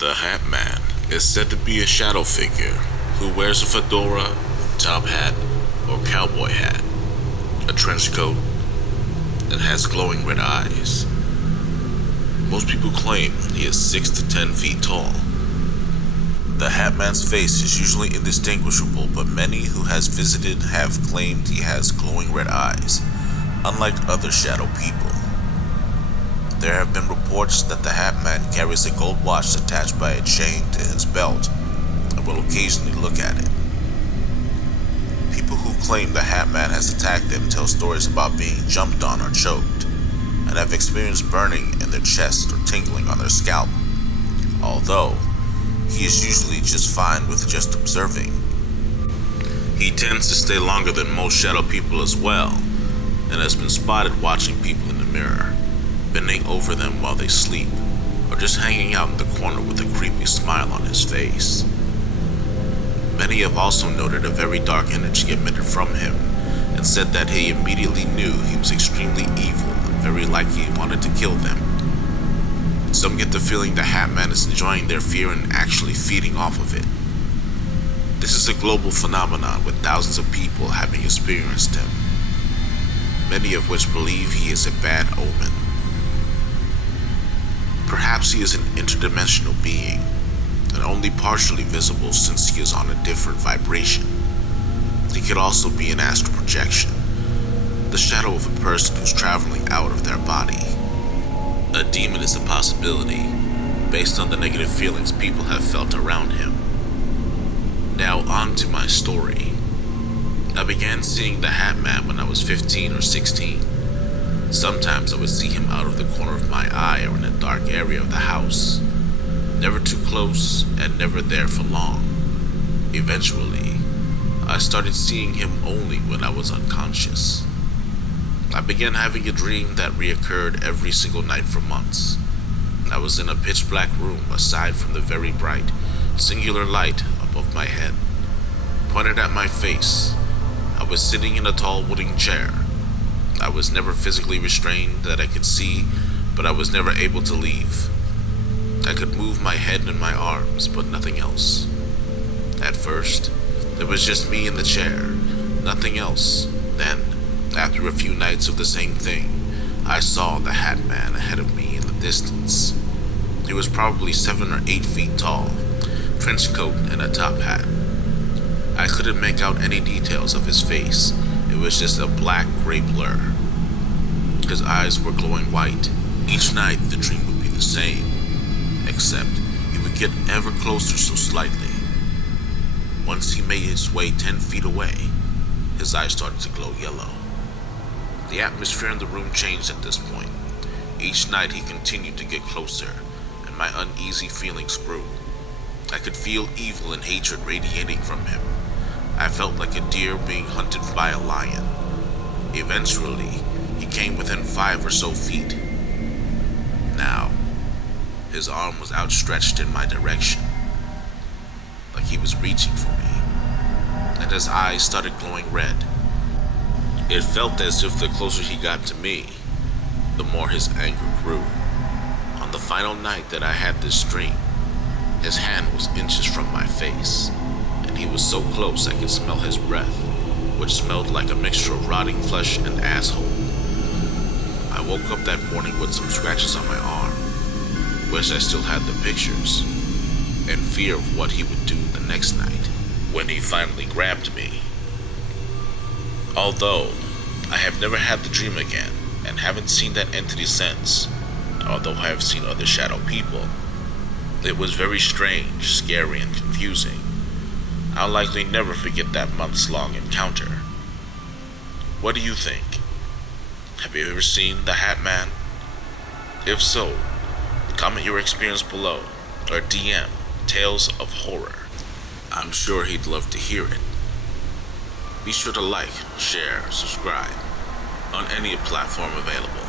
The Hat Man is said to be a shadow figure who wears a fedora, top hat, or cowboy hat, a trench coat, and has glowing red eyes. Most people claim he is 6 to 10 feet tall. The Hat Man's face is usually indistinguishable, but many who has visited have claimed he has glowing red eyes, unlike other shadow people. There have been reports that the Hat Man carries a gold watch attached by a chain to his belt and will occasionally look at it. People who claim the Hat Man has attacked them tell stories about being jumped on or choked, and have experienced burning in their chest or tingling on their scalp, although he is usually just fine with just observing. He tends to stay longer than most shadow people as well, and has been spotted watching people in the mirror, bending over them while they sleep, or just hanging out in the corner with a creepy smile on his face. Many have also noted a very dark energy emitted from him, and said that he immediately knew he was extremely evil and very likely wanted to kill them. Some get the feeling the Hat Man is enjoying their fear and actually feeding off of it. This is a global phenomenon with thousands of people having experienced him, many of which believe he is a bad omen. Perhaps he is an interdimensional being, and only partially visible since he is on a different vibration. He could also be an astral projection, the shadow of a person who's traveling out of their body. A demon is a possibility, based on the negative feelings people have felt around him. Now on to my story. I began seeing the Hat Man when I was 15 or 16. Sometimes I would see him out of the corner of my eye or in a dark area of the house. Never too close and never there for long. Eventually, I started seeing him only when I was unconscious. I began having a dream that reoccurred every single night for months. I was in a pitch black room aside from the very bright, singular light above my head, pointed at my face. I was sitting in a tall wooden chair. I was never physically restrained that I could see, but I was never able to leave. I could move my head and my arms, but nothing else. At first, it was just me in the chair, nothing else. Then, after a few nights of the same thing, I saw the Hat Man ahead of me in the distance. He was probably 7 or 8 feet tall, trench coat and a top hat. I couldn't make out any details of his face. It was just a black-gray blur. His eyes were glowing white. Each night the dream would be the same, except he would get ever closer so slightly. Once he made his way 10 feet away, his eyes started to glow yellow. The atmosphere in the room changed at this point. Each night he continued to get closer, and my uneasy feelings grew. I could feel evil and hatred radiating from him. I felt like a deer being hunted by a lion. Eventually, he came within 5 or so feet. Now, his arm was outstretched in my direction, like he was reaching for me, and his eyes started glowing red. It felt as if the closer he got to me, the more his anger grew. On the final night that I had this dream, his hand was inches from my face, and he was so close I could smell his breath, which smelled like a mixture of rotting flesh and asshole. I woke up that morning with some scratches on my arm. Wish I still had the pictures, in fear of what he would do the next night when he finally grabbed me. Although I have never had the dream again and haven't seen that entity since, although I have seen other shadow people, it was very strange, scary, and confusing. I'll likely never forget that months-long encounter. What do you think? Have you ever seen the Hat Man? If so, comment your experience below or DM Tales of Horror. I'm sure he'd love to hear it. Be sure to like, share, subscribe on any platform available.